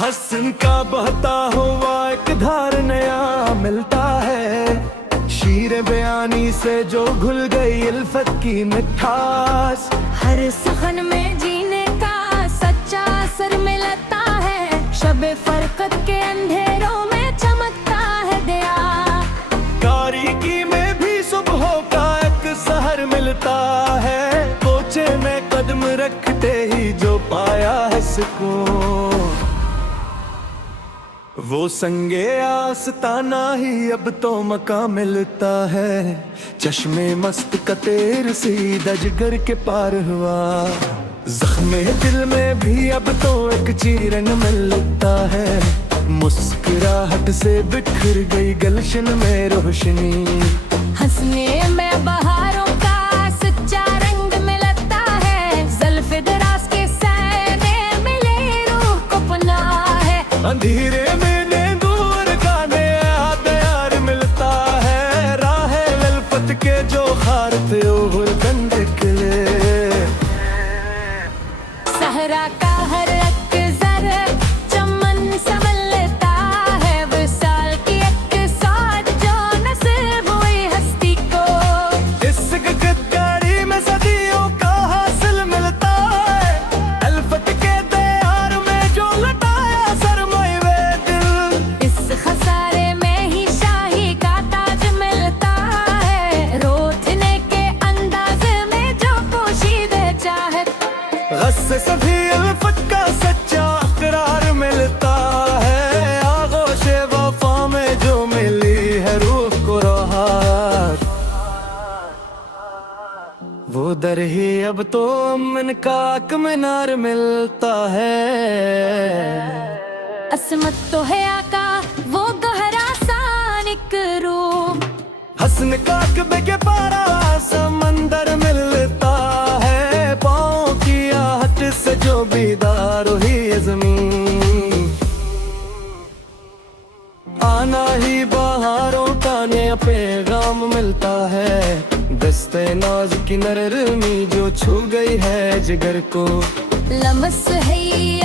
हसन का बहता हुआ एक धार नया मिलता है। शीर बयानी से जो घुल गई इल्फत की मिठास, हर सखन में जीने का सच्चा असर मिलता है। शबे फरकत के अंधेरों में चमकता है दिया, तारीकी में भी सुबह का एक सहर मिलता है। पोचे में कदम रखते ही जो पाया है सुकून, वो संगे आस्ताना ही अब तो मका मिलता है। चश्मे मस्त का तेर सीधा जिगर के पार हुआ, जख्मे दिल में भी अब तो एक चीरन मिलता है। मुस्कुराहट से बिखर गई गलशन में रोशनी, हंसने में बहारों का सच्चा रंग मिलता है। ज़ुल्फ़ दराज के सहने मिले रूह को पनाह है। अंधेरे में दूर गाने यार मिलता है। राह ललफत के जो खारते उहुर कंधे किले, सहरा का हर एक ज़रा चमन संभलता है। विसाल की एक साथ जो नसीब हुई हस्ती को, इस गद्दारी में सदियों का हासिल मिलता है। अल्फत के दयार में जो लटाया सरमाए दिल, इस खसारे में ही शाही का ताज मिलता है। रोटने के अंदाज़े में जो पोशीदे चाहत, गस्से सभी अल्फत का सच्चा इकरार मिलता है। आगोशे वफा में जो मिली है रूह को राहत, वो दर ही अब तो अमन का मीनार मिलता है। असमत तो है आका वो गहरा सानिक रूप, हसन का कबे के पारा समंदर मिलता है। पाँव की आहट से जो बीदार हुई है जमीन, आना ही बहारों का नया पैगाम मिलता है। दस्ते नाज की नरमी जो छू गई है जिगर को, लमस है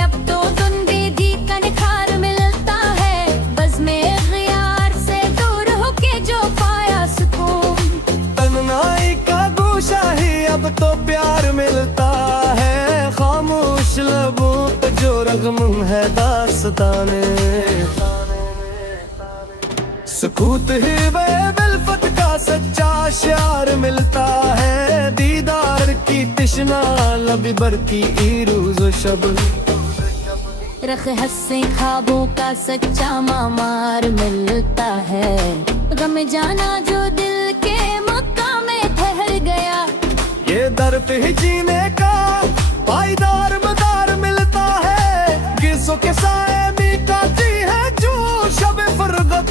अब तो दुंदीदी का निखार मिलता है। बज़ में ग़ियार से दूर होके जो पाया सुकून, तन्हाई का गोशा ही अब तो प्यार मिलता है। खामोश लबों पे जो रगम है दास्ताने, सुकूत ही बेबिल्फत का सच्चा शार मिलता है। दीदार की तिश्ना लबी बरती रोज़ शब, रख हंसे ख्वाबों का सच्चा मामार मिलता है। गम जाना जो दिल के मक्का में ठहर गया, ये दर पे ही जीने का पायदार मदार मिलता है। गिज़ों के साए में काटी है जो शब फरगत,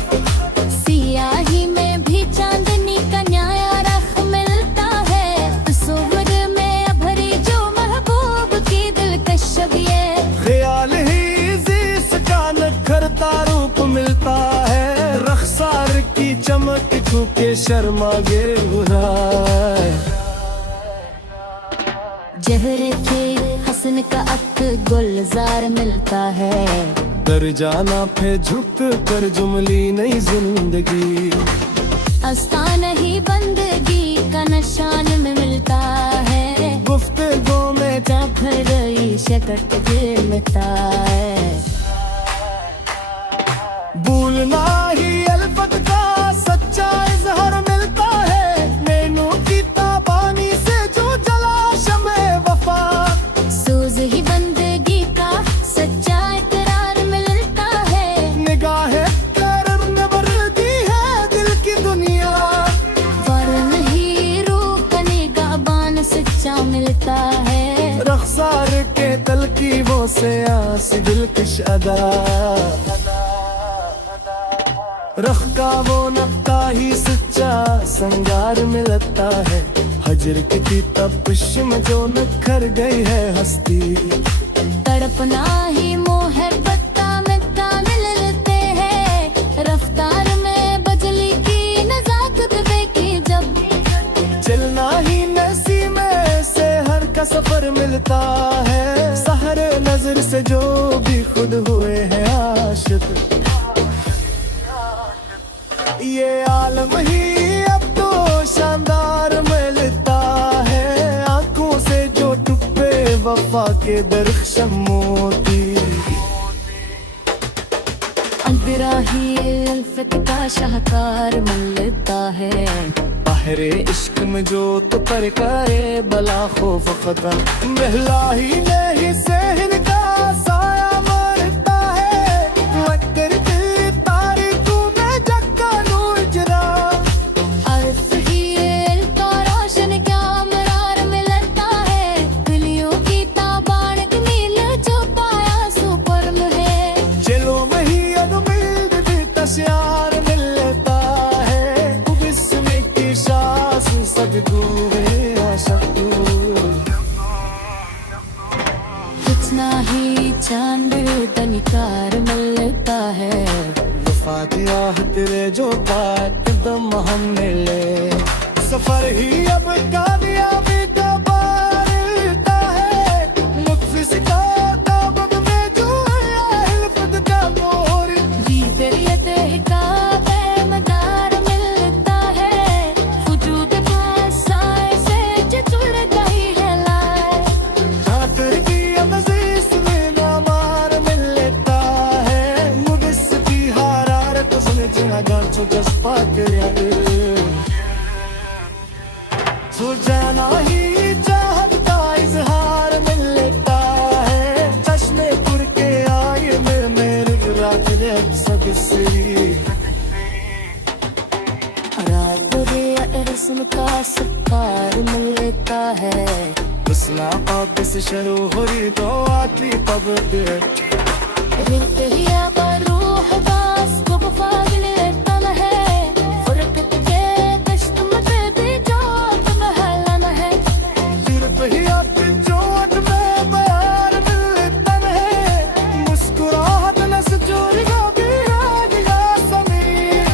सियाही में भी चांदनी का न्याया रख मिलता है। सुवर में भरी जो महबूब की दिलकश शबियत, ख्याल ही जीस का नखरता रूप मिलता है। रखसार की चमक छूके शर्मा गे बुराए, जहर के हसन का अक गुलजार मिलता है। दर जाना पे झुक कर जुमली नई जिंदगी, आस्ताना ही बंदगी का निशान में मिलता है। गुफ्तगू में जाफर रही शकट फिर मिटता है। भूलना ही अल्फत का सच्चा इजहार मिलता है। नैनों की ताबानी से जो जला शमे वफा, सूज ही बंदगी का सच्चा इकरार मिलता है। निगाहें करम ने भर दी है दिल की दुनिया, वरन ही रूह का निगाहबान सच्चा मिलता है। रखसार के तलकीबों से आस दिलकश अदा, रख का वो नक्ता ही सच्चा संगार मिलता है। हजर की तपिश में जो नखर गई है हस्ती, तड़पना ही मोहब्बता मिलता मिलते हैं। रफ्तार में बजली की नजाकत देखी जब, चलना ही नसीम से सफर मिलता है। सहर नजर से जो भी खुद हुए हैं आशिक। ये आलम ही अब तो शानदार मिलता है, आंखों से जो टुप्पे वफा के दरख्शन मोती। अलबिराही अल्फत का शाहकार मिलता है, बाहरे इश्क में जो तो पर करे बला खौफ खतर। बहला ही नहीं सहन का साया मरता है, वक्र की तारीखों में जक्का नूर जरा। अर्फ ही का रोशन क्या मरार मिलता है, दिलियों की ताबान नील जो पाया सुपरम है। जेलों में ही अनमिल भी तस्यार मिलता है, बिस्म की सांस सदगुए आशकू। कितना ही चांद तनिकार मिलता है, फातिहा तेरे जो कदम हम मिले। सफर ही अब कामयाबी का बारता है, मुखलिस का ताबब में जो है हिल्फत का मोर। बीतरियत का मदार मिलता है, वजूद का साए से जुड़ गई है लाए। खातिर की अज़ीज़ में नामार मिलता है, मुबिस की हरारत सुन जहां जो जज्बा करे। सुलझाना ही चाहत का इजहार मिलता है, चश्मे पुर के आए में मेरे रात सब सरी। रात रस्म का सत्कार मिलता है, बसना आप से शुरू हो रही तो आती पब रिल्तिया पर रूह बास को बफागिल तम है, फुरकत के कश्त मत भी जो तुम हलन है। सिर्फ ही आप जोत में बयार मिलता है, मुस्कुराहट न सजोरी का भी आ गया समीर।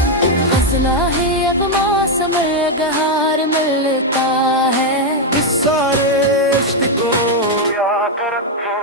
हंसना ही अब मौसम गहार मिलता है, इस सारे इश्क को याद रखो।